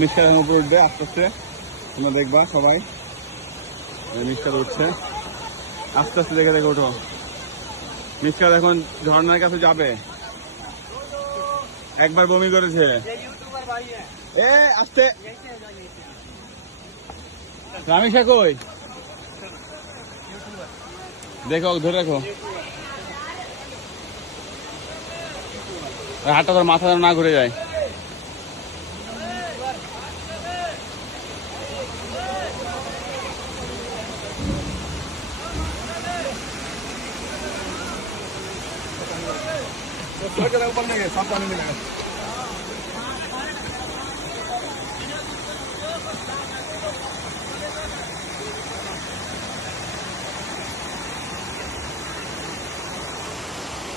Mister উপরে উঠবে আস্তে আস্তে, তোমরা দেখবা সবাই। মিষ্টার উঠছে আস্তে আস্তে, দেখে দেখে ওঠো। মিষ্টার এখন ঝর্ণার কাছে যাবে, একবার বমি করেছে। এ আস্তে, রামিশা কই? দেখো, ধরে রাখো হাতটা, তোর মাথা না ঘুরে যায়। ऊपर लगे, साफ पानी में लगा।